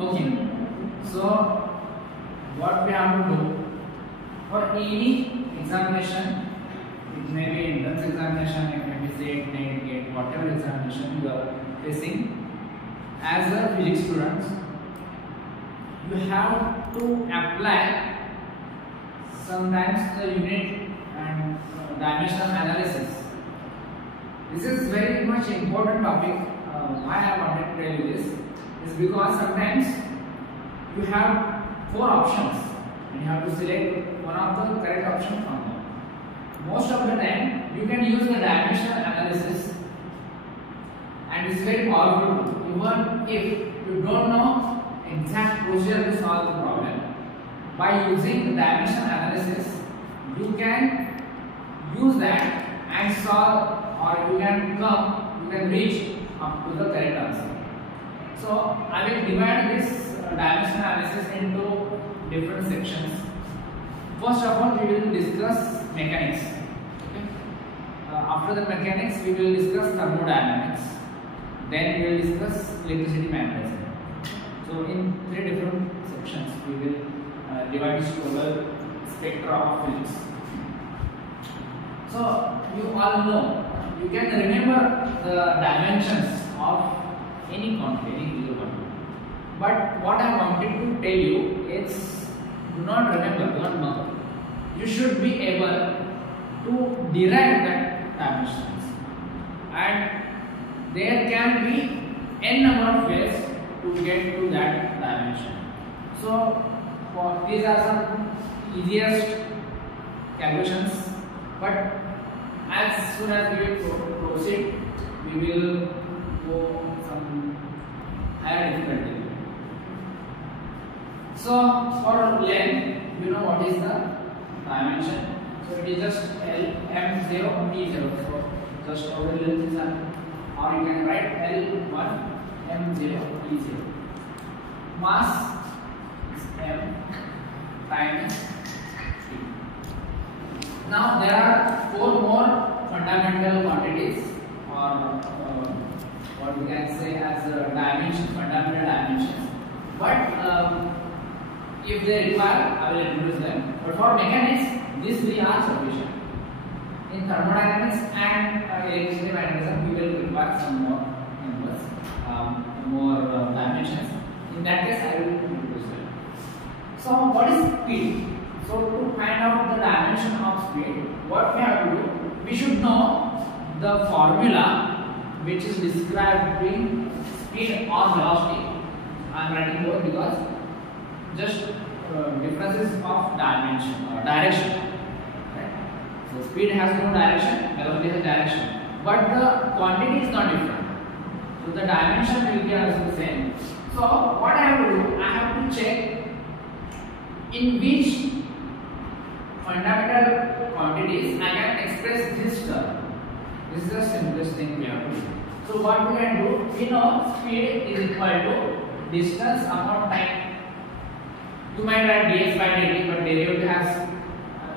Okay. So what we have to do for any examination, it may be entrance examination, it may be SAT, NET, GATE, whatever examination you are facing, as a physics student, you have to apply sometimes the unit and dimensional analysis. This is very much important topic. Why I wanted to tell you this is because sometimes you have 4 options and you have to select one of the correct option from them. Most of the time you can use the dimensional analysis, and it's very powerful even if you don't know exact procedure to solve the problem. By using the dimensional analysis, you can use that and solve, or you can reach up to the correct answer. So I will divide this dimensional analysis into different sections. First of all, we will discuss mechanics. Okay? After the mechanics, we will discuss thermodynamics. Then we will discuss electricity magnetism. So in 3 different sections, we will divide this to the spectra of physics. So you all know, you can remember the dimensions of any quantity, any physical quantity. But what I wanted to tell you is, do not remember, don't know. You should be able to derive that dimensions, and there can be n number of ways to get to that dimension. So these are some easiest calculations, but as soon as we will proceed, we will go some higher difficulty. So for length, you know what is the dimension. So it is just L m0 t0. So just over length is or you can write L1 m0 t0. Mass is m times t. Now there are 4 more fundamental quantities, or what we can say as fundamental dimensions. But if they require, I will introduce them. But for mechanics, these 3 are sufficient. In thermodynamics and electricity magnetism, we will require some more numbers, more dimensions. In that case, I will introduce them. So what is speed? So to find out the dimension of speed, what we have to do, we should know the formula which is describing speed or velocity. I am writing both because just differences of direction. Right? So speed has no direction, velocity has direction, but the quantity is not different. So the dimension will be also the same. So what I have to do, I have to check in which fundamental quantities I can express this term. This is the simplest thing we have to do. So what we can do, we know speed is equal to distance upon time. You might write dx by dt, but derivative has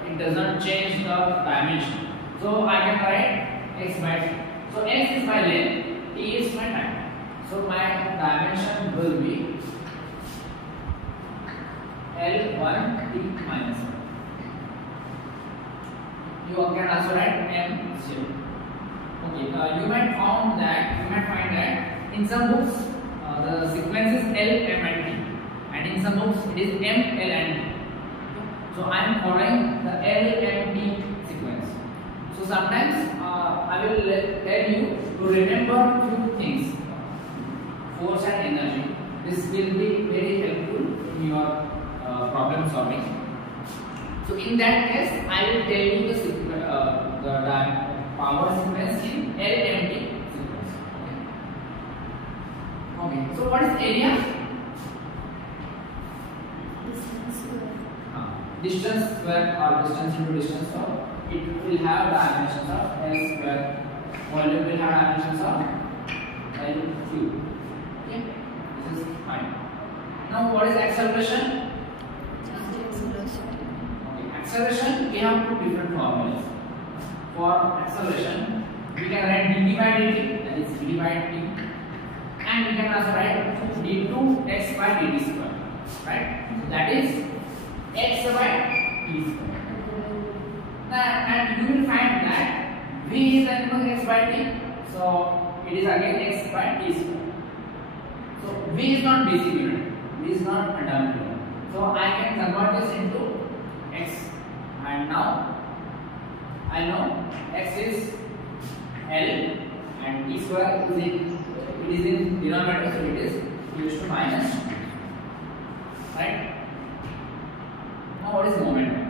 it does not change the dimension. So I can write x by t. So x is my length, t is my time. So my dimension will be L1 t minus 1. You can also write m0. Okay, you might find that in some books the sequence is L, M and T, and in some books it is M, L and T. So I am following the L, M, T sequence. So sometimes I will tell you to remember few things, force and energy. This will be very helpful in your problem solving. So in that case, I will tell you the power sequence in LMT sequence. Okay. So what is area? Distance square or distance into distance. So it will have dimensions of L square. Volume will have dimensions of L cube. Okay. This is fine. Now what is acceleration? Acceleration, we have 2 different formulas. For acceleration, we can write dt by dt, that is v by t, and we can also write d2x by dt square, right? So that is x by t square. And you will find that v is equal to x by t, so it is again x by t square. So v is not basic unit, v is not atomic unit. So I can convert this into x, and now I know x is L and t square is in denominator, so it is used to minus, right? Now what is the momentum?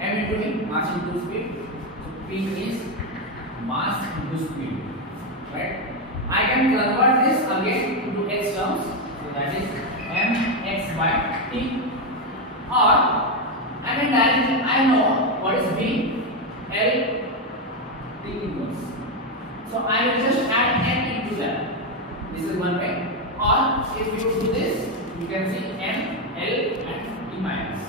M into V, mass into speed. So P is mass into speed, right? I can convert this again into x terms, so that is mx by t, or I can directly, I know what is v, L, t inverse. So I will just add n into that. This is one way. Or if you do this, you can see m, L and t minus.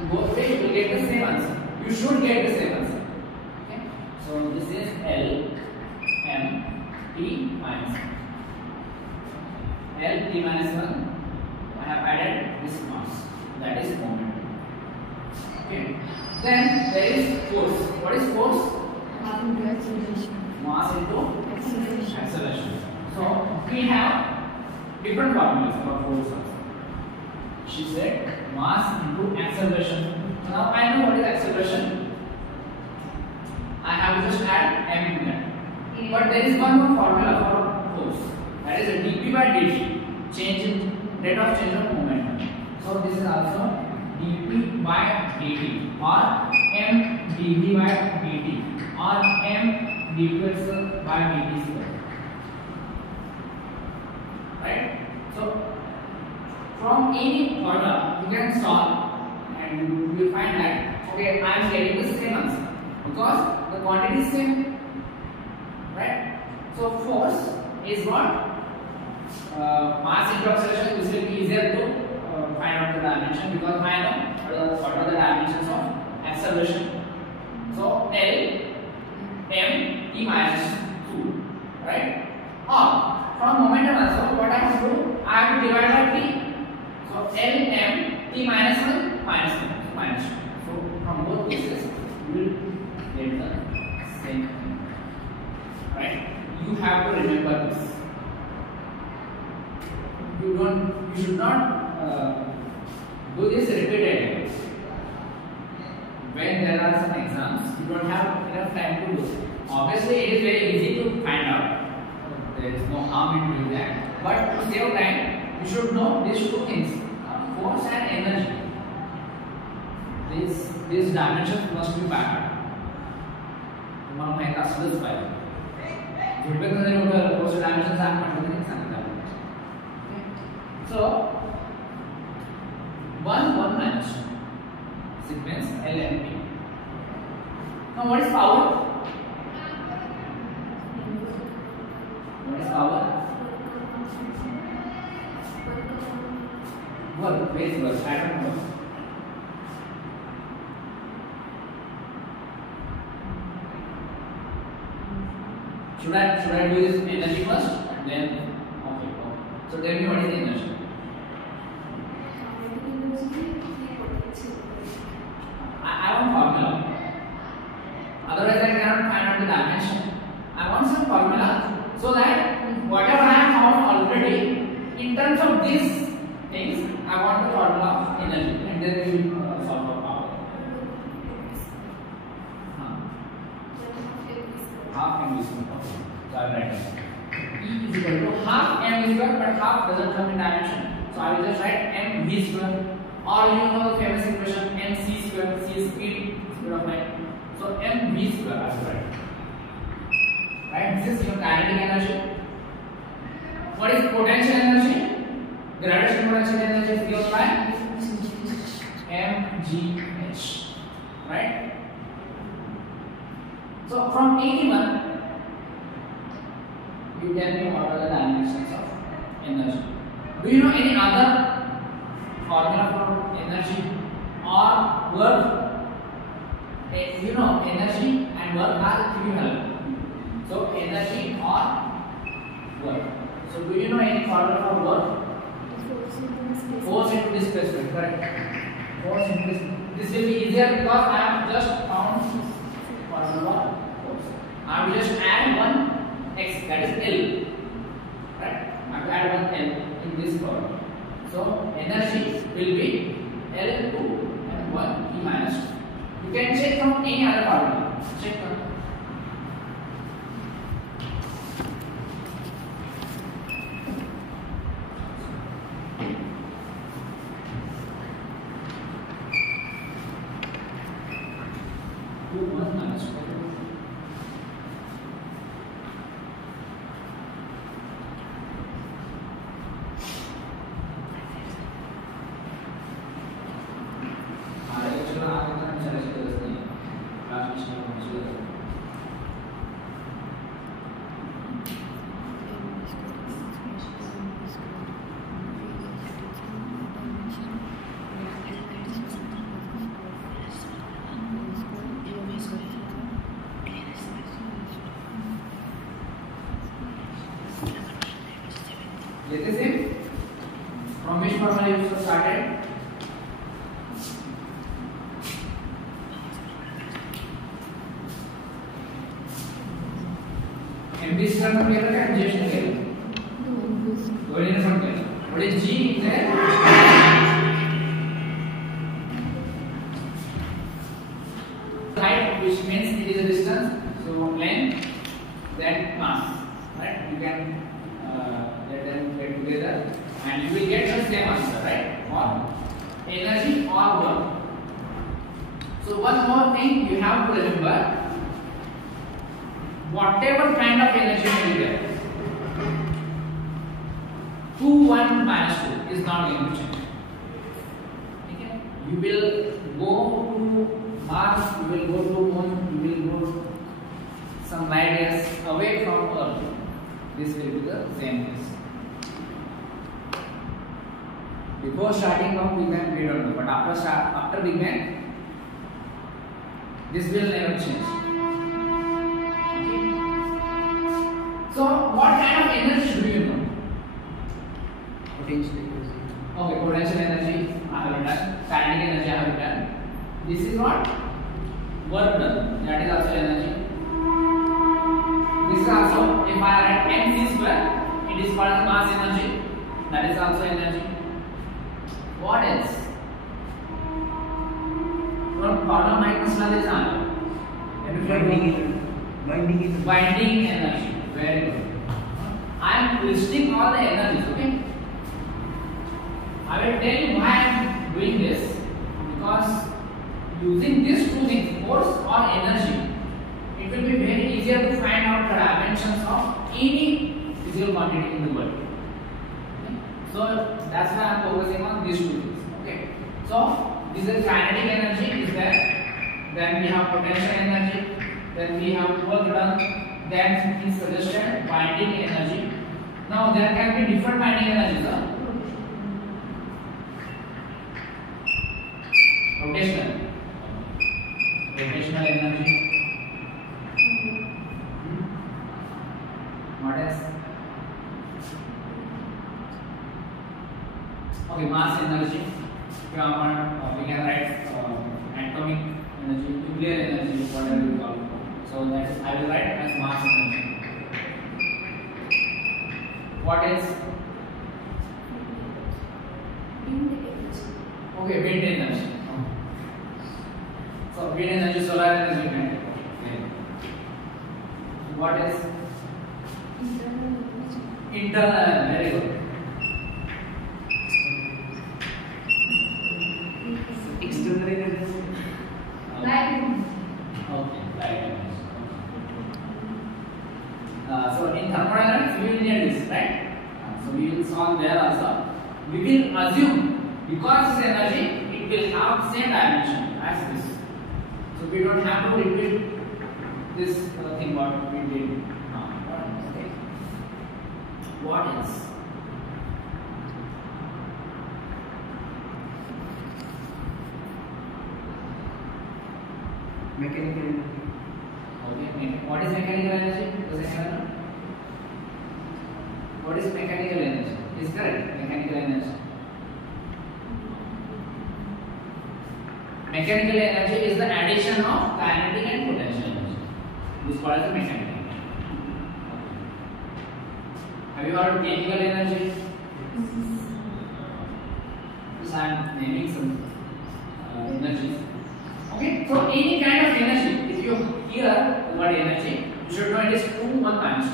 In both ways you will get the same answer. You should get the same answer. Okay? So this is L, m, t minus 1. L, t minus 1. I have added this mass. That is moment. Okay. Then there is force. What is force? Mass into acceleration. So we have different formulas for force also. She said mass into acceleration. So now I know what is acceleration. I have to just add m to that. But there is one more formula for force. That is dp by dt. Change in rate of change of momentum. So this is also dp by dt or m dv by dt or m dv by dt square. Right? So from any formula you can solve and you will find that okay, I am getting the same answer because the quantity is same. Right? So force is what? Mass into acceleration. This will be easier to find out the dimension because I know what are the dimensions of acceleration. So L, m, t minus 2, right? Or from momentum also, what I have to do? I have to divide by t. So L, m, t minus 1, minus 1, so minus 2. So from both cases, you will get the same thing. Right? You have to remember this. You should not do this repeatedly. When there are some exams, you don't have enough time to do it. Obviously, it is very easy to find out. There is no harm in doing that. But to save time, you should know these two things: force and energy. These dimensions must be backed. तुम्हाला माहित असलंच पाहिजे. झोपेत जर force dimensions सांग म्हटलं तरी सांगता येईल. So 1 minus sequence L and P. Now what is power? What is power? Work, base work, atom work. Should I do this energy first and then okay. So tell me what is the energy? I want formula. Otherwise I cannot find out the dimension. I want some formula so that whatever I have found already in terms of these things, I want the formula of energy and then we will solve for power. Half m square. Okay. So I will write it. E is equal to half m square, but half doesn't come in dimension. So I will just write m v square. Or you know the famous equation mc square, c is speed of light. So mv square I will write. Right? This is your kinetic energy. What is potential energy? Gravitational potential energy is given by mgh. Right? So from 81, you tell me what are the dimensions of energy. Do you know any other formula for energy or work? You know energy and and work are equivalent. So energy or work. So do you know any formula for work? Force into displacement, correct? Force into displacement. This will be easier because I have just found formula force. I will just add one x, that is L, right? I have to add one L in this problem. So energy will be L2 and 1 E minus 2. You can check from any other formula. Check from. Let us see from which formula you have started. MB square में क्या रखा है? G square. दो इन्हें समझ लें. What is G in there? Height, which means it is a distance. So length, then mass. Right? You can let them get together and you will get the same answer, right? Or energy or work. So one more thing you have to remember, whatever kind of energy you will get, 2 1 minus 2 is not going to change. Okay? You will go to Mars, you will go to Moon, you will go some light years away from Earth. This will be the same case. Before starting of Big Bang, we don't know, but after Big Bang, this will never change. Okay. So, what kind of energy do you know? Potential. Okay, potential energy I have done, kinetic energy I have done. This is what? Work done. That is also energy. This is also, if I write mc square, it is called as mass energy. That is also energy. What else? From column minus there is another. Binding energy. Very good. I am listing all the energies, okay? I will tell you why I am doing this. Because using these two things, force or energy, it will be very easier to find out the dimensions of any physical quantity in the world. Okay? So that's why I am focusing on these two things. Okay. So this is kinetic energy is there. Then we have potential energy. Then we have work done. Then he suggested binding energy. Now there can be different binding energies. Rotational energy. What else? Okay, mass energy. We can write atomic energy, nuclear energy, whatever you call it. So that is, I will write as mass energy. What else? Okay, wind energy. So wind energy, solar energy, okay. What else? Internal, very good. External energy. Light. Okay, light energy. So in thermodynamics we will need this, right? So we will solve there also. We will assume because this energy it will have same dimension as this. So we don't have to repeat this thing what we did now. Okay. What else? Mechanical energy. Okay. What is mechanical energy? The second one. What is mechanical energy? Is correct. Mechanical energy. Mechanical energy is the addition of kinetic and potential energy. This is called as the mechanical energy. Have you heard of chemical energy? Yes, I am naming some energies. Okay, so any kind of energy, if you hear the word energy, you should know it is 2 1 times 2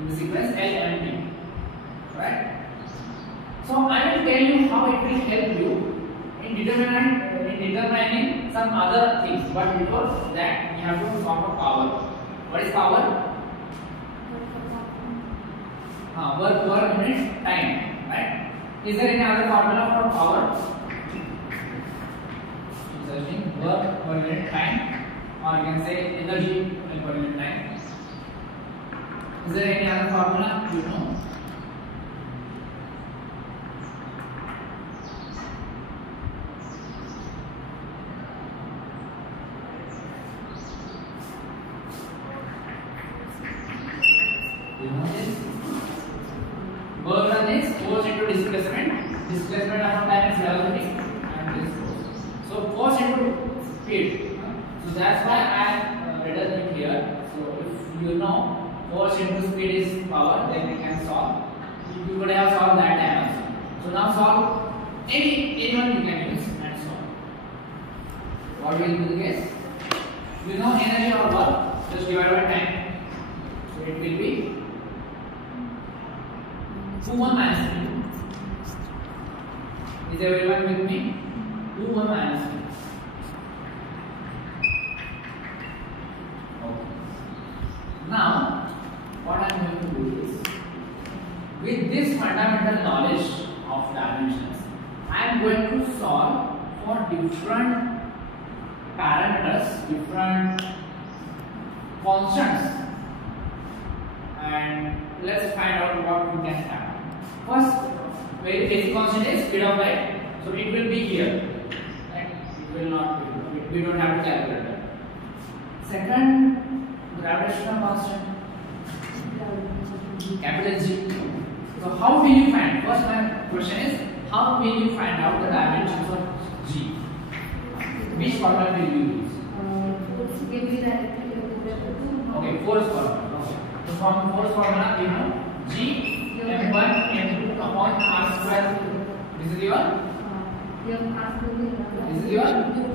in the sequence L M T. Right? So I will tell you how it will help you in determining some other things. But before that, we have to solve for power. What is power? Work per unit time. Right? Is there any other formula for power? Searching work per unit time, or you can say energy per unit time. Is there any other formula? You know? You know this? Work done is force into displacement. Displacement upon time is velocity, and this force. So force into speed. So that's why I written it here. So if you know force into speed is power, then we can solve. You could have solved that time also. So now solve anyone you can use and solve. What will be the case? You know energy or work, just divide by time. So it will be 2 1 minus 3. Is everyone with me? 2 1 minus 3. Okay. Now, what I am going to do is, with this fundamental knowledge of dimensions, I am going to solve for different parameters, different constants, and let's find out what we can have. First, very basic constant is speed of light, so it will be here. Right? It will not be. We don't have to calculate that. Second, gravitational constant, capital G. So how will you find? First, my question is, how will you find out the dimensions of G? Which formula will you use? Okay, force formula. Okay. So from force formula, you know G m1 m2 upon r square. This is your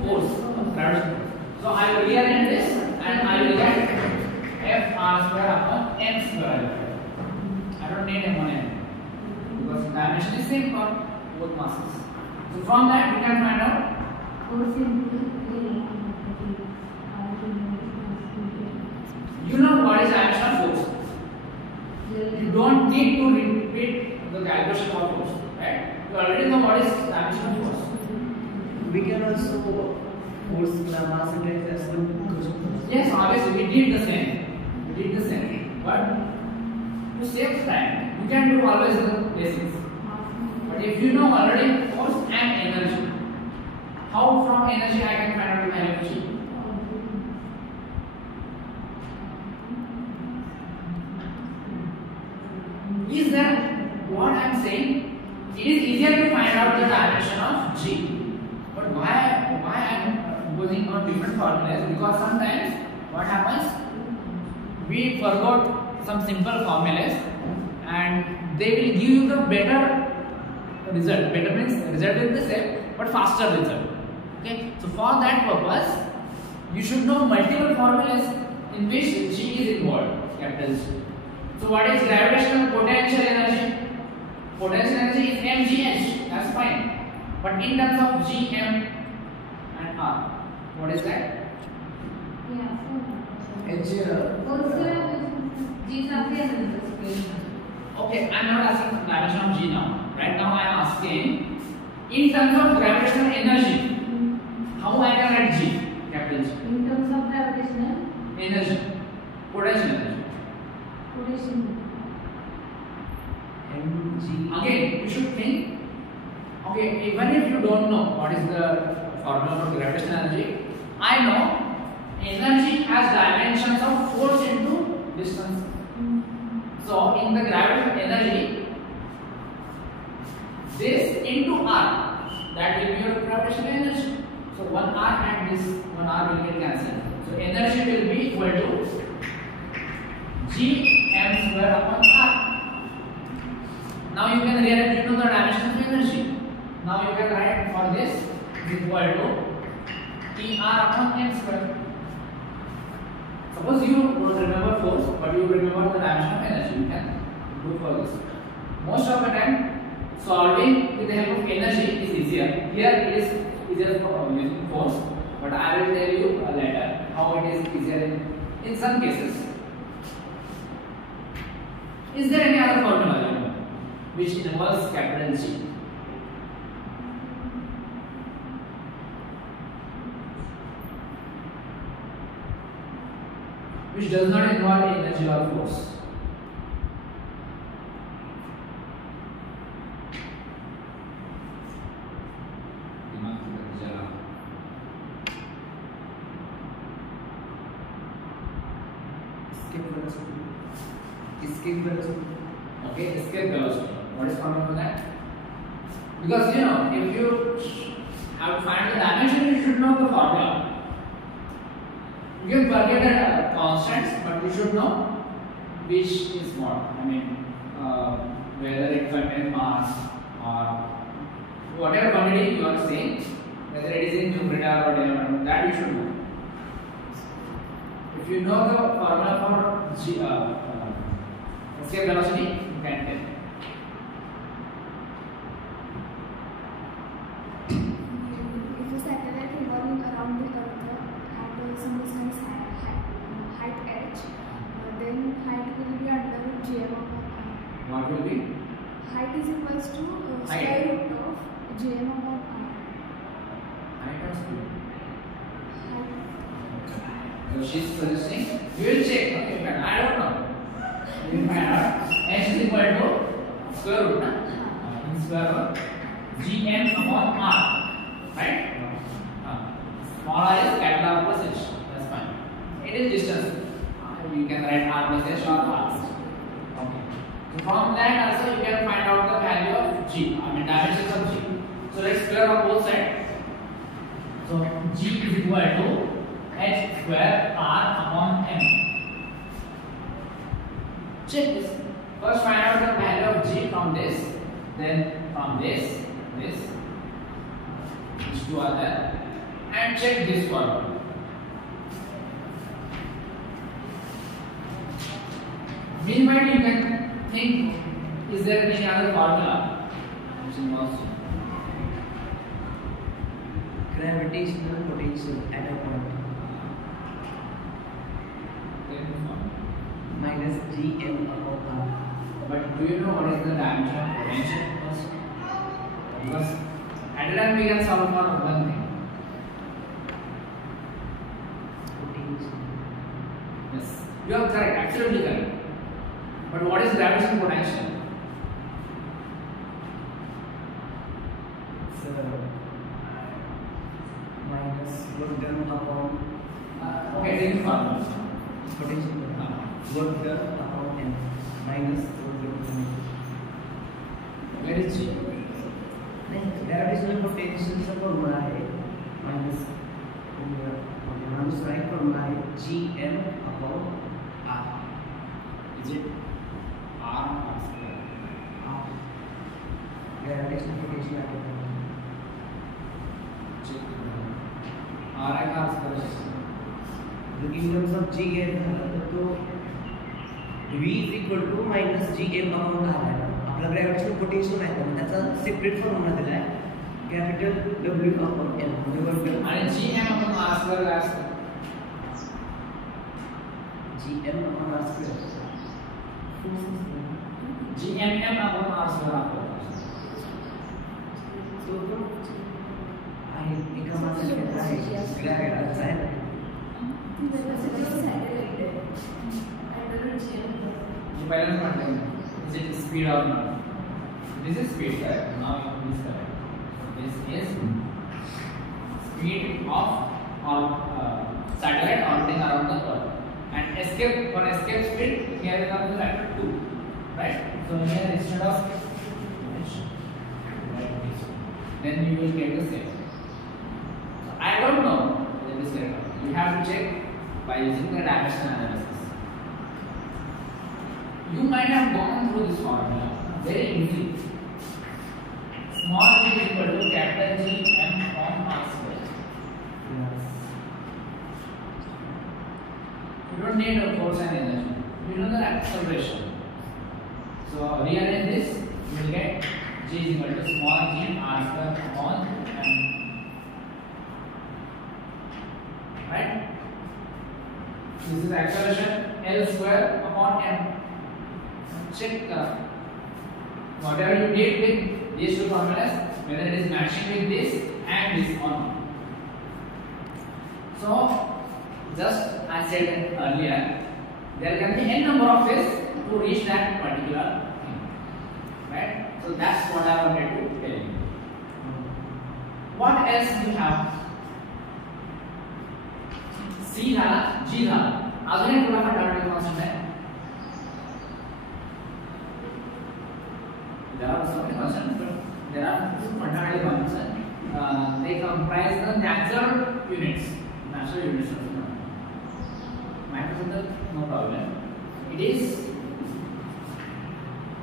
force, gravitational. So I will rearrange this and I will get f r square upon m square. I don't need m1 m2 because dimension is same for both masses. So from that we can find out you know what is dimension of force. You don't need to repeat the calculation of force, right? You already know what is dimension of force. We can also force the mass index as well. Yes, obviously we did the same. But to save time, you can do always the basics. But if you know already force and energy, how from energy I can find out the value of G? Is that what I am saying? It is easier to find out the dimension of G. But why I am going on different formulas? Because sometimes what happens? We forgot some simple formulas and they will give you the better result. Better means result is the same but faster result. Okay. So for that purpose, you should know multiple formulas in which G is involved. Capital G. So what is gravitational potential energy? Potential energy is mgh. That's fine. But in terms of G, M and R, what is that? Okay, I am not asking for dimension of G now. Right now I am asking in terms of gravitational energy, how I can write G, capital G? In terms of gravitational energy, potential energy. mg. Again, you should think. Okay, even if you don't know what is the formula for gravitational energy, I know energy has distance. So in the gravitational energy, this into r, that will be your gravitational energy. So 1r and this 1r will get cancelled. So energy will be equal to gm square upon r. Now you can rearrange into the dimension of energy. Now you can write for this is equal to er upon m square. Suppose you don't remember force, but you remember the dimension of energy, you can do for this. Most of the time, solving with the help of energy is easier. Here it is easier for using force, but I will tell you later how it is easier in some cases. Is there any other formula which involves capital G? Which does not involve energy or force. Escape velocity. Okay, escape velocity. What is formula for that? Because you know, if you have to find the dimension, you should know the formula. You can forget the constants, but you should know which is what. I mean, whether it contains mass or whatever quantity you are saying, whether it is in numerator or denominator, that you should know. If you know the formula for escape velocity, you can tell. If a satellite revolving around the Earth at some distance height h, then height will be under gm upon r. What will be? Height is equals to Height. square root of gm upon r. Height or speed? Height. So she's suggesting you will check. Okay, but I don't know. You will find out h is equal to square root, square root gm upon r, right? Small r is capital R plus h. That's fine. It is distance. You can write r plus h or r. Okay. So from that also you can find out the value of g. I mean dimensions of g. So let's square on both sides. So g is equal to h square r upon m. Check this. First find out the value of g from this, then from this, these two are there, and check this formula. Meanwhile, you can think, is there any other formula which involves Gravitational potential at a point minus gm upon r. But do you know what is the dimension of potential first? Because at a time we can solve for one thing. Potential. Yes, you are correct, absolutely correct. But what is gravitational potential? It's minus work done upon Okay, take the formula. potential work done upon m minus work done upon m. Where is g? नहीं gravitational potential का formula है minus right formula है gm upon r. Is it r or square? r gravitational potential at a point. Check it out. r I r square. in terms of g है तो v is equal to minus gm upon r है ना. आपला gravitational potential माहिती आहे त्याचा separate formula दिला आहे कॅपिटल w upon m म्हणजे वर्क आणि gm upon r square काय असतं? gm upon r square gmm upon r square आपलं. तो आहे एका माणसाला आहे ग्रॅव्हिटीचा आहे मी पहिल्यांदा म्हटलं is it speed or not? This is speed, correct? Now this correct. This is speed of satellite orbiting around the Earth, and escape for escape speed, here we come to factor 2, right? So here instead of then you will get the same. So I don't know whether this is correct. You have to check by using the dimensional analysis. You might have gone through this formula very easily. Small g is equal to capital G m on r square. You don't need a force and energy. You know the acceleration. So rearrange this, you will get g is equal to small g r square upon m. Right? This is acceleration L square upon m. Check whatever you did with these two formulas, whether it is matching with this and this or not. So, just I said earlier, there can be n number of ways to reach that particular thing. Right? So that's what I wanted to tell you. What else you have? C झाला, G झाला. अजून एक थोडाफार doubt concept है. There are so many concepts, but there are two fundamental concepts. They comprise the natural units. Natural units of the micrometer, no problem. It is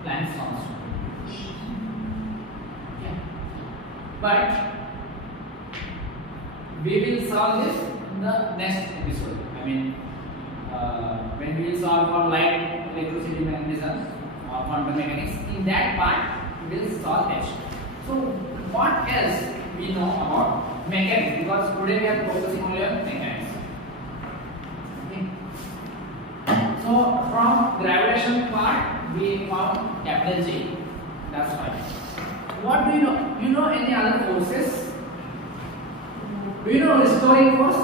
Planck's constant. Okay. But we will solve this in the next episode. I mean, when we will solve for light, electricity, magnetism, quantum mechanics, in that part we will solve H. So what else we know about mechanics, because today we are focusing only on mechanics. Okay. So from gravitation part we found capital G, that's fine. What do you know? You know any other forces? Do you know restoring force?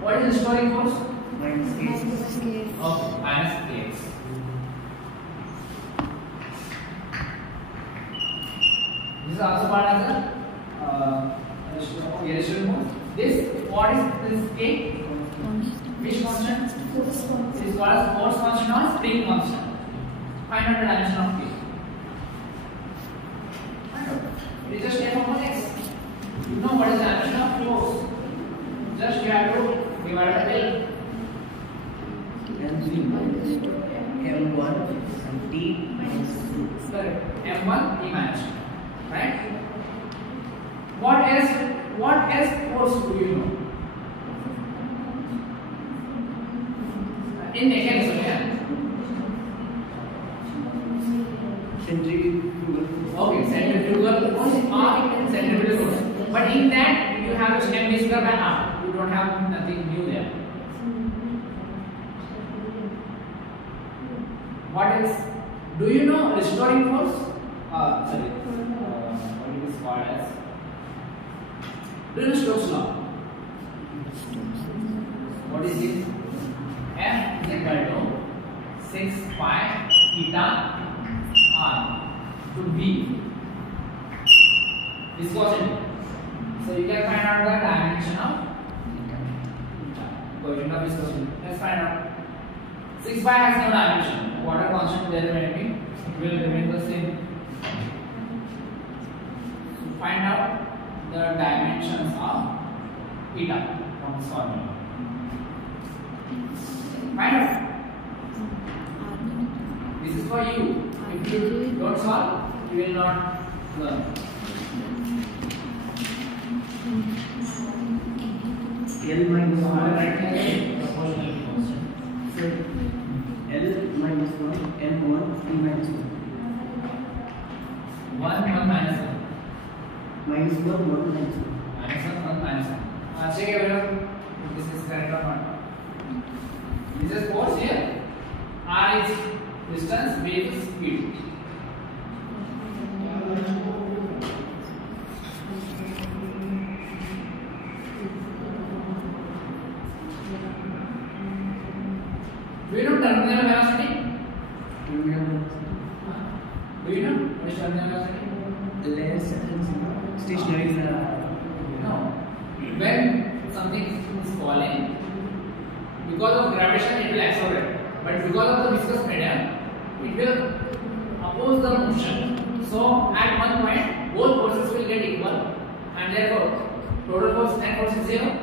What is restoring force? Minus Okay, minus kx. This is also part of the restoring force. This, what is this k? Which constant? This is called as force constant or spring constant. Find out the dimension of k. Find out. It is just f upon x. You know what is the dimension of force? Just you have to divide by L. M1 and T minus 2. Correct. M1 T minus 2. Right? What else force do you know? In mechanics, okay? Centrifugal. Okay, centrifugal force or centrifugal force. But in that you have to m square by r. You don't have nothing new there. What else? Do you know restoring force? What it is called as? Do you know Stokes law? What is it? F is equal to 6 pi theta r to V. Viscosity. So you can find out the dimension of coefficient of viscosity. Let's find out. 6 pi has no dimension. Water constant there may be, it will remain the same. So find out the dimensions of theta from this formula. Find out. This is for you. If you don't solve, you will not learn. L minus 1. Right here, proportionality constant. So L minus 1, M1, T minus 1. 1 minus 1. Minus 1, 1 minus 1. Minus 1 minus 1. Check everyone if this is correct or not. This is force here. R is distance, V is speed. Do you know terminal velocity? Do you know what is terminal velocity? Less stationary. No. When something is falling, Because of gravitation, it will accelerate. But because of the viscous medium, it will oppose the motion. So at one point, both forces will get equal, and therefore total force net force is 0.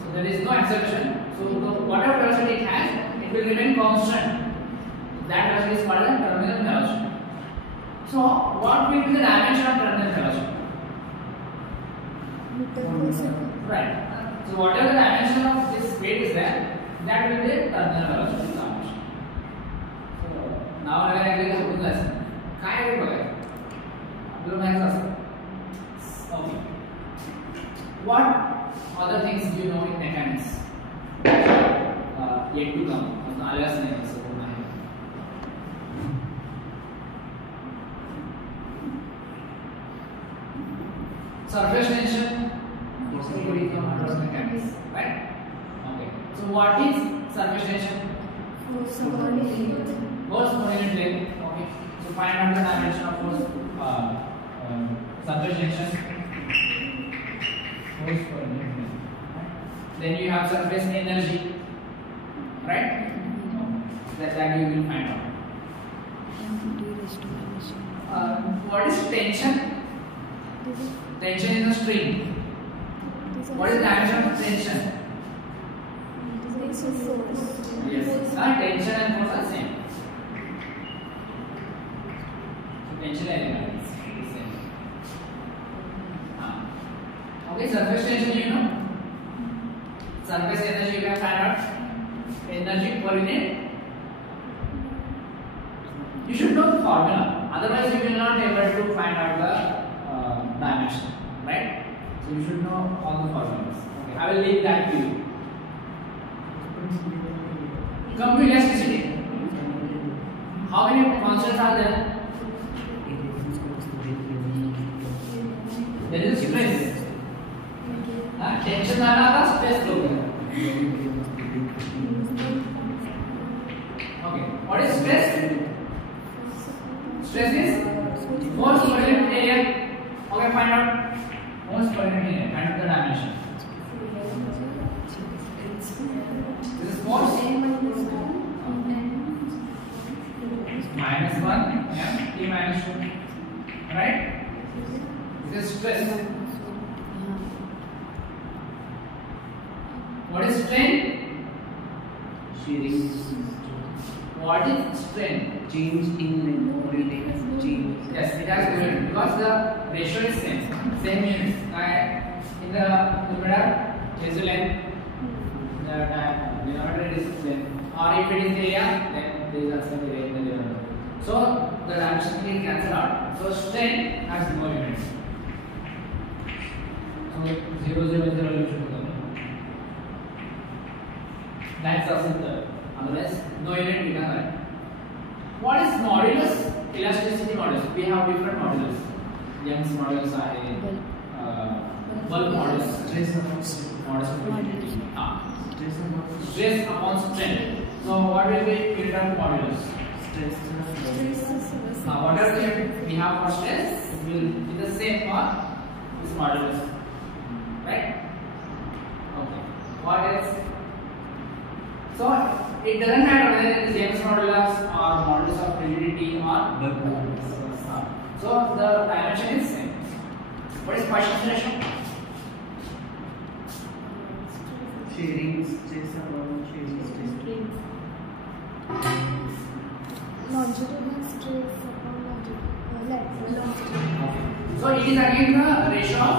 So there is no acceleration. So whatever velocity it has, it will remain constant. That velocity is called as terminal velocity. So what will be the dimension of terminal velocity? Right. So whatever the dimension of this weight is there, that will be the terminal velocity dimension. So now we are going to do this. काय आहे बघा आपल्याला माहित असतं. Okay. What other things do you know in mechanics? Yet to come. आल्यास नाही असं पूर्ण आहे. Surface tension. Mechanics, right? Okay. So what is surface tension? Force per unit length. Okay. So find out the dimension of force. Surface tension. Force per unit length. Then you have surface energy, right? That you will find out. What is tension? Tension is a string. What is the dimension of tension? Yes. Tension and force are same. So tension element is same. Okay, surface tension you know. Surface energy you can find out. Energy per unit. You should know the formula. Otherwise, you will not be able to find out the dimension, right? So you should know all the formulas. Okay, I will leave that to you. Come to elasticity. How many constants are there? There is stress. Tension आ रहा था, stress हो गया. Okay, what is stress? Stress is force per unit area. Okay, find out force per unit area. Find out the dimension. This is force minus 1 m t minus 2. Right? This is stress. What is strain? Shearing. What is strain? Change in length or radius change. Yes, it has unit because the ratio is same units. In the numerator is the length, the denominator is length, or if it is area, then there is also area in the denominator. So the dimension is cancelled out. So strain has no units. So 0, 0, 0 you should come. That's also the otherwise no unit we can write. What is modulus? Elasticity modulus. We have different modulus. Young's modulus are bulk modulus. Stress upon strain. So what will be unit of modulus? Stress. Whatever we have for stress, it will be the same for this modulus. Right? Okay. What else? So it doesn't matter whether it is James modulus or modulus of rigidity or bulk modulus. So the dimension is same. What is Poisson's ratio? Shearing stress upon shearing stress. Longitudinal stress upon longitudinal stress. So it is again the ratio of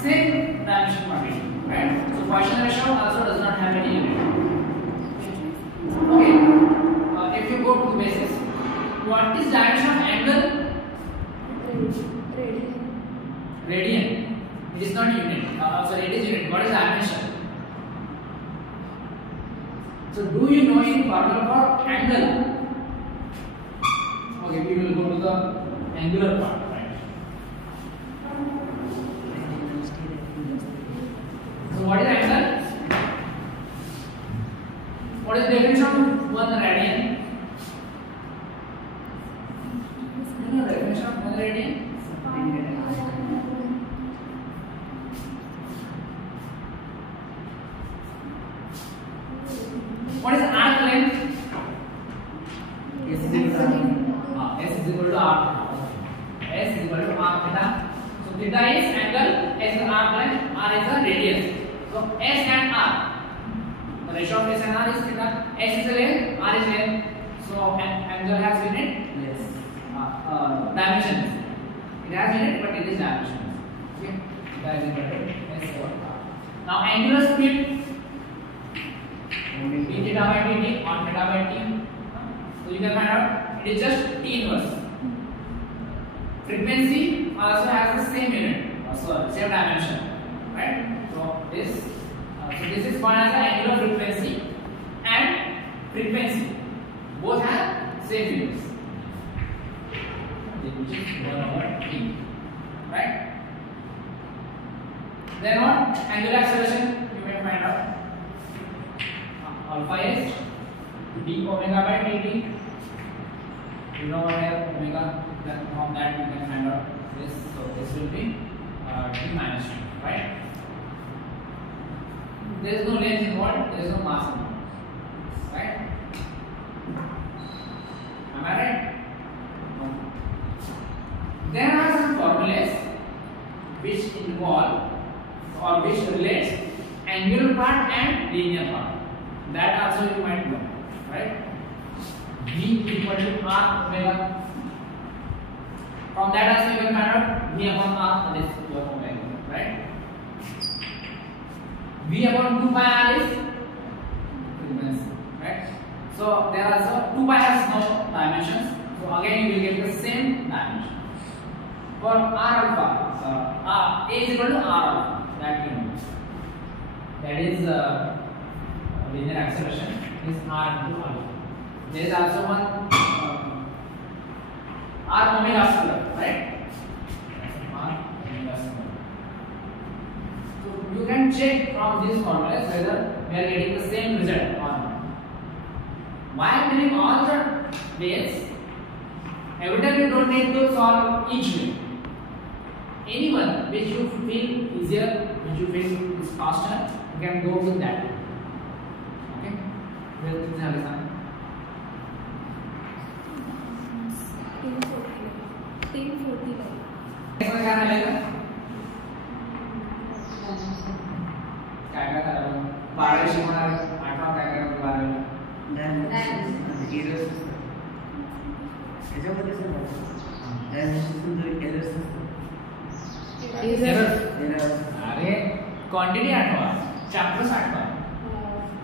same dimension quantity, right? So Poisson ratio also does not have any unit. Okay. If you go to basis, what is dimension of angle? Radian. It is not unit. Sorry, it is unit. What is dimension? So do you know any formula for angle? Okay, we will go to the angular part, right? So what is angle? What is the definition of 1 radian? You know the definition of 1 radian? What is arc length? S is equal to S is equal to arc. S is equal to arc theta. So theta is angle, S is arc length, R is the radius. So S and R, the ratio of S and R is theta. S is the length, R is length. So angle has unit yes. dimensions. It has unit, but it is dimensions. Okay, that is equal to S over R. Now angular speed, d theta by dt on theta by t. So you can find out it is just t inverse. Frequency also has the same unit, also same dimension, right? So this is called as the angular frequency and frequency. Both have same units, which is 1/t, right? Then what? Angular acceleration you may find out. Alpha is d omega by dt. You know what is omega? Then from that you can find out this. So this will be Dimension, right? There is no length involved. There is no mass involved, right? Am I right? No. There are some formulas which involve or which relates angular part and linear part. That also you might know, right? V equal to R omega. From that also you can find out V upon R, that is omega, right? V upon 2 pi R is frequency, right? So there are also 2 pi has no dimensions. So again you will get the same dimension. For R alpha, A is equal to R alpha. That you know. That is linear acceleration is R into alpha. There is also one R omega square, right? R omega square. So you can check from these formulas whether we are getting the same result or not. By doing all the ways, every time you don't need to solve each way. Anyone which you feel easier, which you feel is faster, you can go with that. Okay? Well, this is 1040. इसमें क्या मिलेगा? क्या क्या करोगे? 12 शिमला 8 क्या करोगे 12 में? याच्यामध्ये सर डायमेन्शन जर एरर्स अरे क्वांटिटी 8 चॅप्टर 8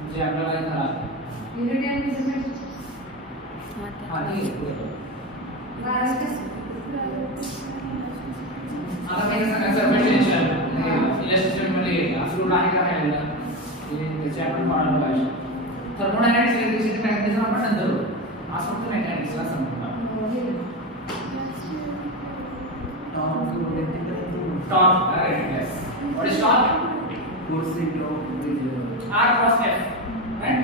म्हणजे आपल्याला इथं राहतं. युनिट अँड मेजरमेंट हां ठीक आहे. आता काही सांगा सर मेडिटेशन इलेस्ट्रेशन मध्ये असं आहे का राहिलेलं त्याचे आपण पाहणार पाहिजे. थर्मोडायनामिक्स इलेक्ट्रिसिटी मेकॅनिझम आपण नंतर करू. आज फक्त मेकॅनिक्सला समजून torque right yes. What is torque? Force into R cross F, right?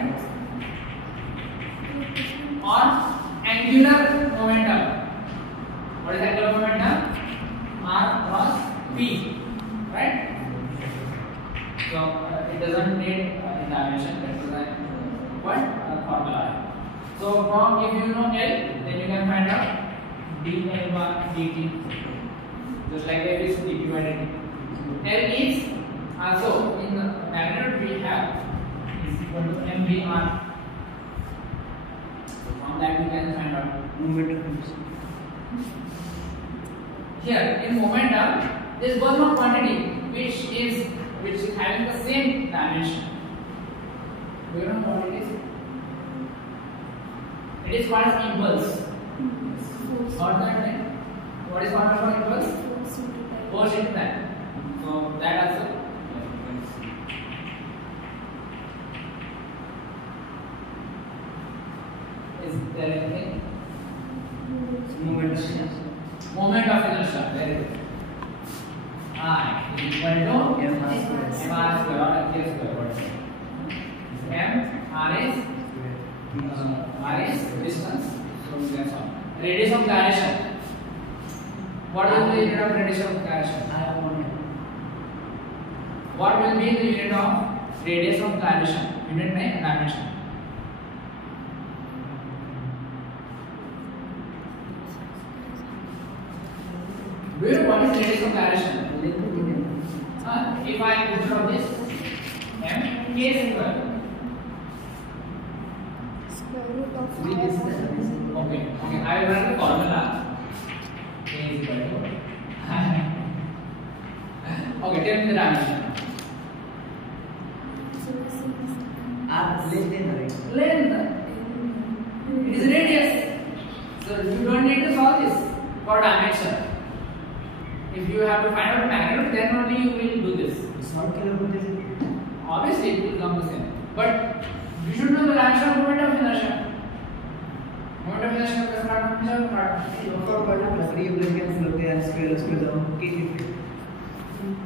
Or angular momentum. What is angular momentum? R cross P, right? So it doesn't need dimension. That is what formula. So from if you know L, then you can find out dL dt. Just like F is dq by dt. L is also in the magnitude we have is equal to mvr. So from that we can find out momentum. Here in momentum there is one more quantity which is having the same dimension. Do you know what it is? It is called as impulse. Not that right? What is formula for impulse? Force into time. So that also. Is there anything? Moment of Moment of inertia. Very good. I is equal to mr square. mr square or k square. What is it? M r is distance. So that's all. Radius of gyration. What will be the unit of radius of gyration? What will be the unit of radius of gyration? Unit name dimension. basic direction. If I put out this m k square. Square root of Okay. I will write the formula. K is equal to. Okay, tell me the dimension. Length. It is radius. So you don't need to solve this for dimension. If you have to find out magnitude, then only you will do this. Obviously, it will come the same. But you should know the dimension of moment of inertia. Moment of inertia is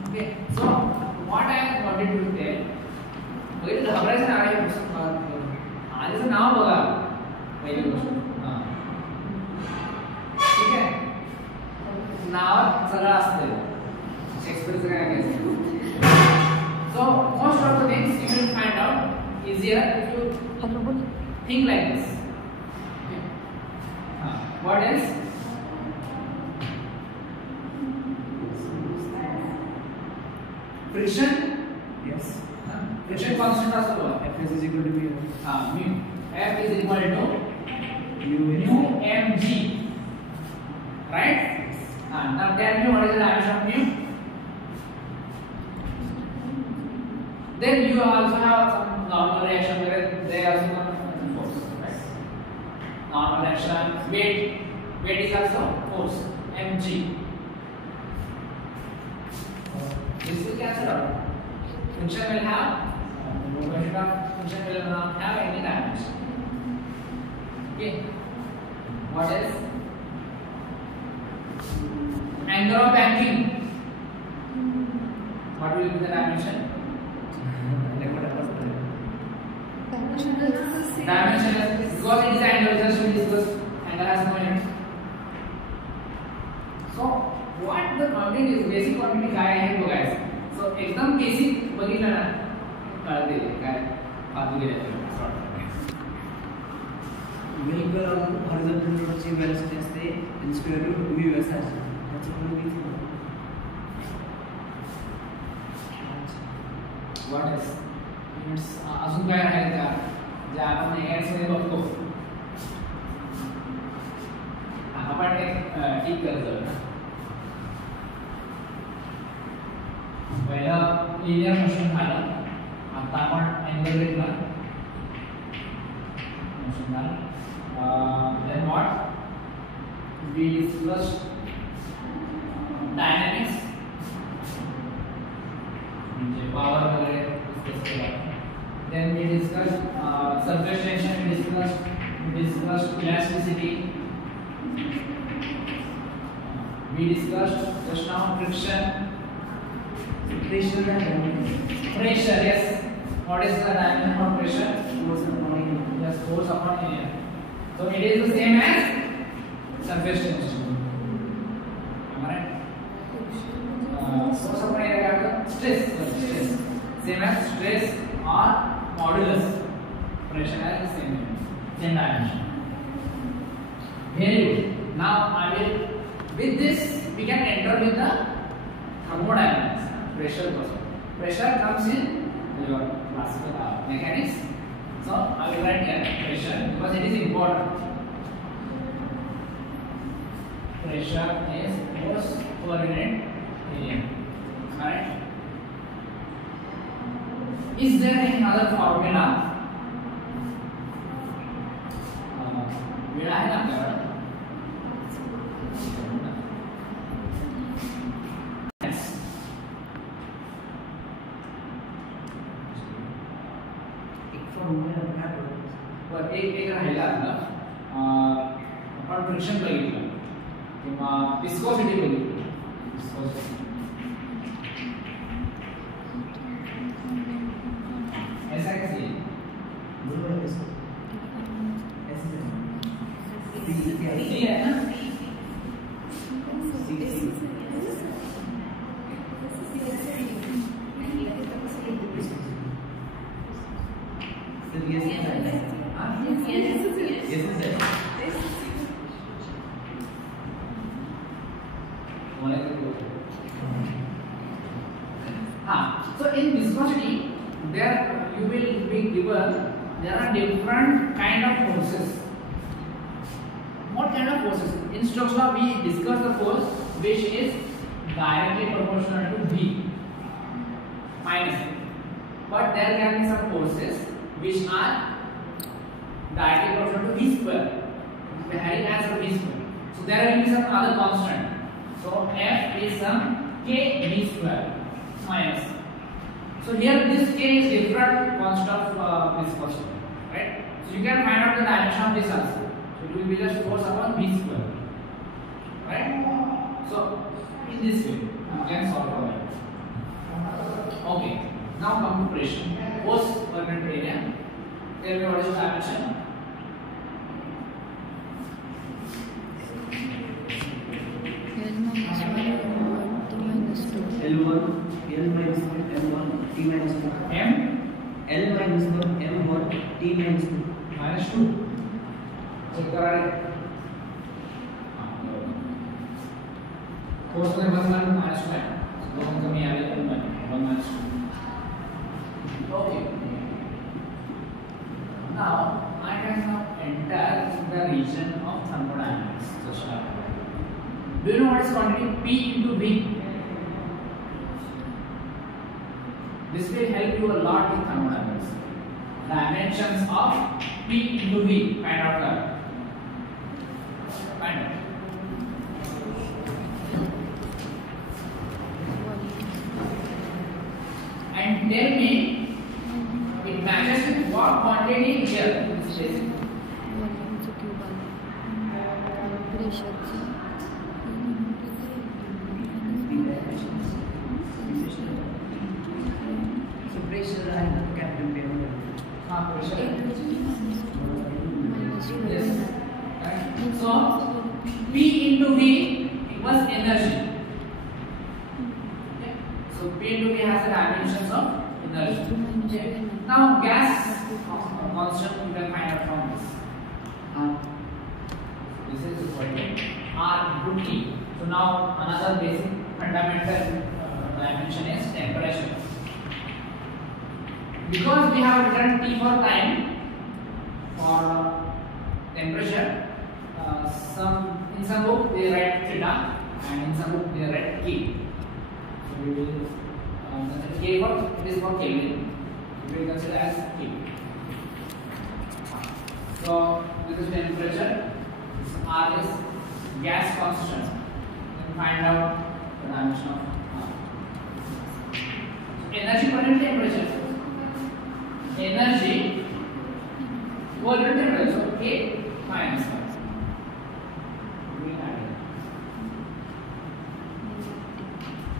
okay. So what I wanted to tell. पहिले घाबरायचं नाही आहे आधीचं नाव बघा पहिली गोष्ट ठीक आहे नाव सगळं असते शेक्सपियरचं काय घ्यायचं so most of the things you will find out easier if you think like this what is friction Yes. Friction constant also F is equal to mu. mu. F is equal to mu mg. Right? Now tell me what is the dimension of mu? Then you also have some normal reaction where they also come force. Right? Normal reaction, weight is also force, mg. This will cancel out. Function will have function will not have any dimension. Okay. What else? Angle of banking. What will be the dimension? dimension is Dimension is because it is angle. Just we discuss angle has no end. So what the quantity is? Basic quantity काय आहे बघायचं. So एकदम basic बघितलं ना कळते काय फालतू गेल्याचं vehicle on horizontal roadची velocity असते in square root mu s आहे त्याचं पण किती व्हॉट इज लिमिट्स अजून काय आहेत का जे आपण एस मध्ये बघतो आपण एक ठीक करतो पहिला लिनियर मोशन झालं आता आपण अँगल घेतला मोशन झालं then what we discussed dynamics म्हणजे power वगैरे डिस्कस केला then we discussed surface tension we discussed elasticity we discussed just now friction pressure pressure yes what is the dimension of pressure force upon area yes force upon area so it is the same as surface tension am I right force upon area का stress same as stress or modulus pressure are the same dimension very good now I will with this we can enter with the thermodynamics pressure comes in your classical mechanics so I will write here pressure because it is important pressure is force per unit area right is there any other formula वेळ आहे ना आपल्याकडे एक राहिला आपला आपण friction बघितलं किंवा विस्कोसिटी बघितली ऐसा कैसे सी है ना equal, there are different kind of forces. What kind of forces? In Stokes law, we discussed the force which is directly proportional to V minus V. But there can be some forces which are directly proportional to V square. We have it as a V square. So there will be some other constant. So F is some K V square minus. So here this K is different constant of viscosity, right? So you can find out the dimension of this also. So it will be just force upon V square, right? So in this way you can solve for that. Okay. Now come to pressure. Force per unit area. Tell me what is the dimension? L1, L minus 1, M1, T minus 2. M L minus 1, M1, T minus 2. minus 2. Check करा रहे. Force में बस minus 2 है. तो हम कमी आ रही है 1 minus 2. Okay. Now I can now enter the region of thermodynamics. So start. Do you know what is quantity P into V? This will help you a lot in thermodynamics. Dimensions of P into V kind of term. Kind of. And tell me, it matches with what quantity here? This is pressure and captain payment. pressure. Yes. Right. So P into V equals energy. Okay. So P into V has the dimensions of energy. Okay. Now gas constant you can find out from this. This is equal to R into T. So now another basic fundamental dimension is temperature. Because we have written T for time for temperature, in some book they write theta and in some book they write K. So we will K for it is for Kelvin. We will consider as K. So this is temperature. This R is gas constant. Then find out the dimension of R. So energy per unit temperature. Energy equal to temperature. So K minus 1.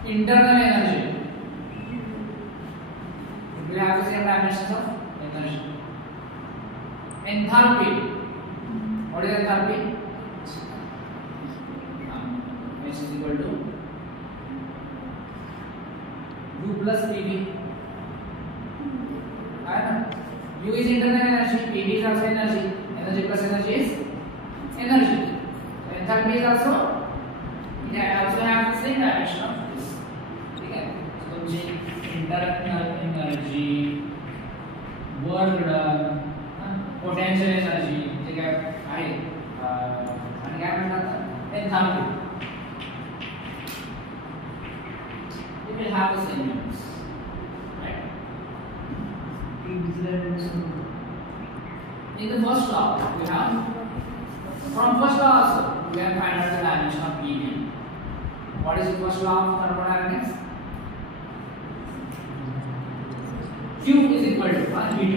Internal energy. We have the same dimensions of energy. Enthalpy. What is enthalpy? H is equal to U plus PV. U is internal energy, PV is also energy. Energy plus energy is energy. So enthalpy is also, it also has the same dimension of this. Okay. So internal energy, work done, potential energy, ठीक है, क्या मिलता enthalpy. It will have the same units. In the first law, we have from first law also we can find out the dimension of PV. What is the first law of thermodynamics? Q is equal to V2.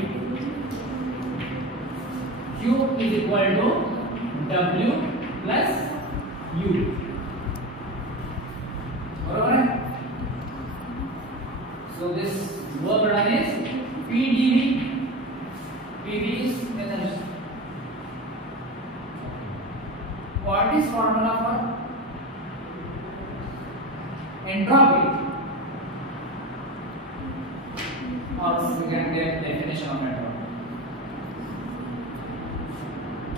Q is equal to W plus U. Alright. So this work done is PdV. PV is energy. What is formula for entropy? Or we can get definition of entropy. Q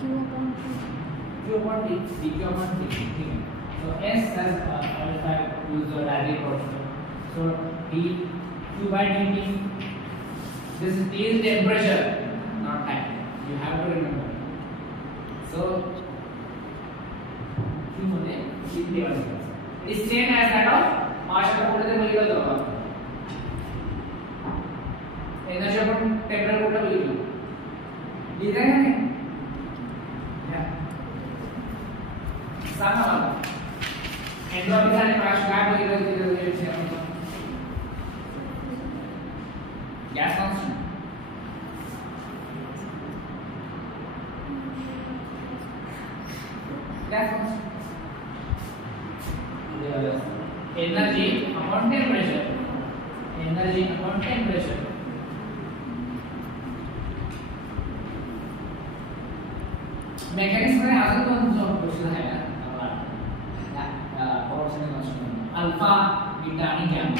upon T, dQ upon T. So S has if I use the direct proportional. So d Q by dt. This T is temperature, not time. You have to remember. So Q मध्ये heat level is same as that of माशाच्या पुढे ते बघितलं होतं. Energy आपण temperature कुठे बघितलं? लिहिलंय का नाही? सांगा मला. एन्ट्रॉपी आणि मास काय बघितलं तिथे gas constant. Gas constant. Energy upon temperature. Energy upon temperature. Mechanics मध्ये अजून दोन क्वेश्चन आहे ना अल्फा बीटा आणि gamma.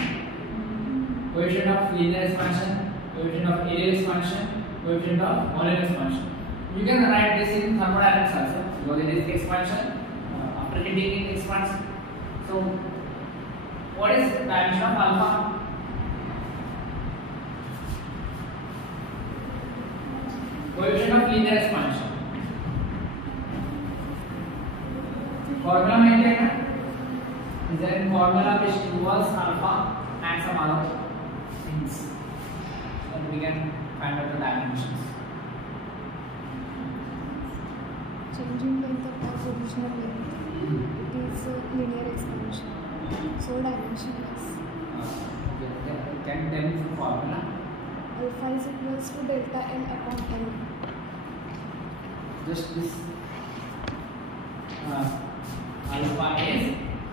Coefficient of linear expansion, coefficient of area expansion, coefficient of molar expansion. You can write this in thermodynamics also because it is expansion after heating it expands. So what is dimension of alpha? Coefficient of linear expansion. Formula माहिती आहे ना? Is there a formula which involves alpha and some other things? So we can find out the dimensions. Changing length of our original length is linear expansion. So dimensionless. Can you tell me the formula? Alpha is equals to delta L upon L. Just this. Alpha is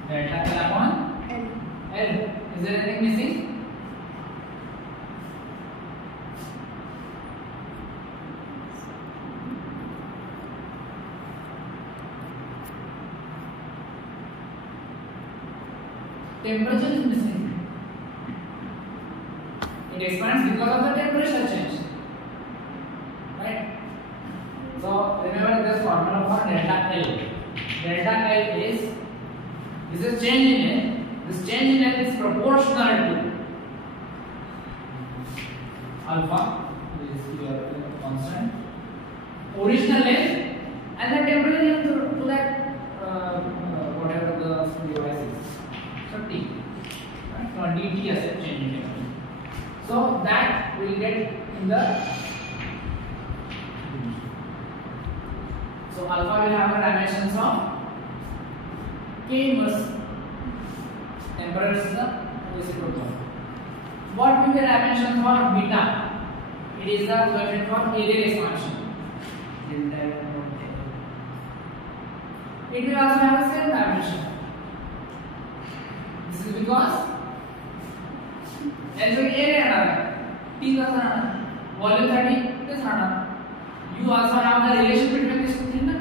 delta L upon L. L. Is there anything missing? Temperature is missing. It expands because of the temperature change. Right? So remember this formula for delta L. Delta L is this is change in L. This change in L is proportional to alpha, which is your constant, original length, and the temperature to that whatever the device is. So T, right? So dt as a change in temperature. So that will get in the. So alpha will have the dimensions of K inverse. Temperature is the reciprocal. What will be the dimension for beta? It is the coefficient for area expansion. It will also have the same dimension. This is because L जो area है T का सारा volume 30 this सारा. You also have the relation between these two things.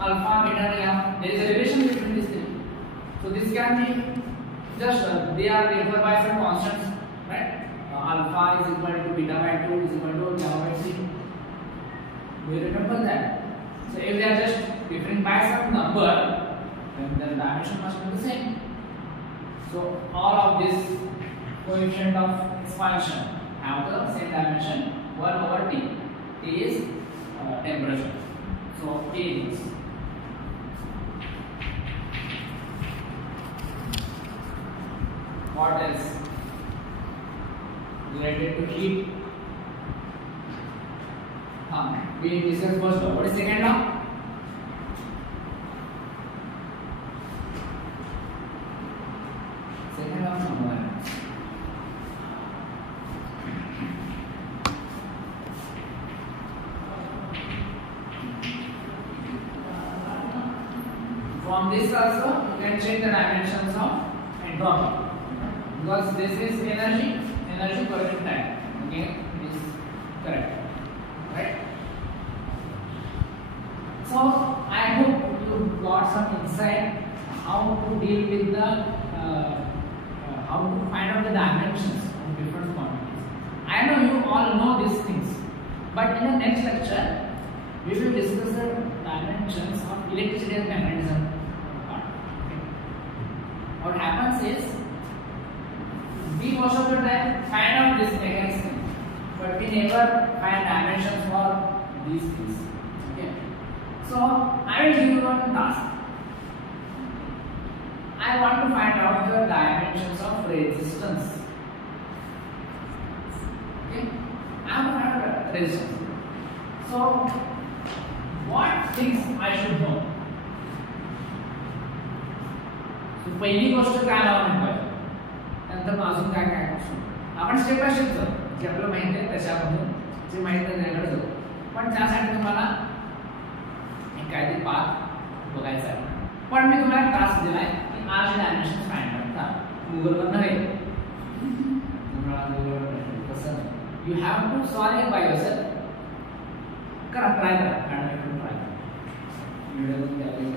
Alpha, beta, gamma. There is a relation between these three. So this can be just they are referred by some constants, right? Alpha is equal to beta by 2 is equal to gamma by 3. Do you remember that? So if they are just differing by some number, then the dimension must be the same. So all of this coefficient of expansion have the same dimension 1 over T. T is temperature. So K is. What else? Related to heat. We discussed first law. What is second law? Second law of thermodynamics. From this also you can check the dimensions of entropy. Because this is energy coefficient time. Okay, it is correct, right? So I hope you got some insight how to deal with the how to find out the dimensions of different quantities. I know you all know these things, but in the next lecture we will discuss the dimensions of electricity and magnetism. Okay. What happens is we most of the time find out this mechanism, but we never find dimensions for these things. Okay. So I will give you one task. I want to find out the dimensions of resistance. Okay. I have to find out resistance. So what things I should know? So पहिली गोष्ट काय मला माहिती नंतर अजून काय काय आपण स्टेप बाय स्टेप जाऊ जे आपल्याला माहिती आहे त्याच्यामधून जे माहिती आहे त्याकडे जाऊ पण त्यासाठी तुम्हाला एक काहीतरी पाथ बघायचा आहे पण मी तुम्हाला टास्क दिलाय की आज डायमेन्शन्स फाइंड करता गूगल वर नाही तुम्हाला गूगल वर कसं you have to solve it by yourself करा ट्राय करा व्हिडिओ मध्ये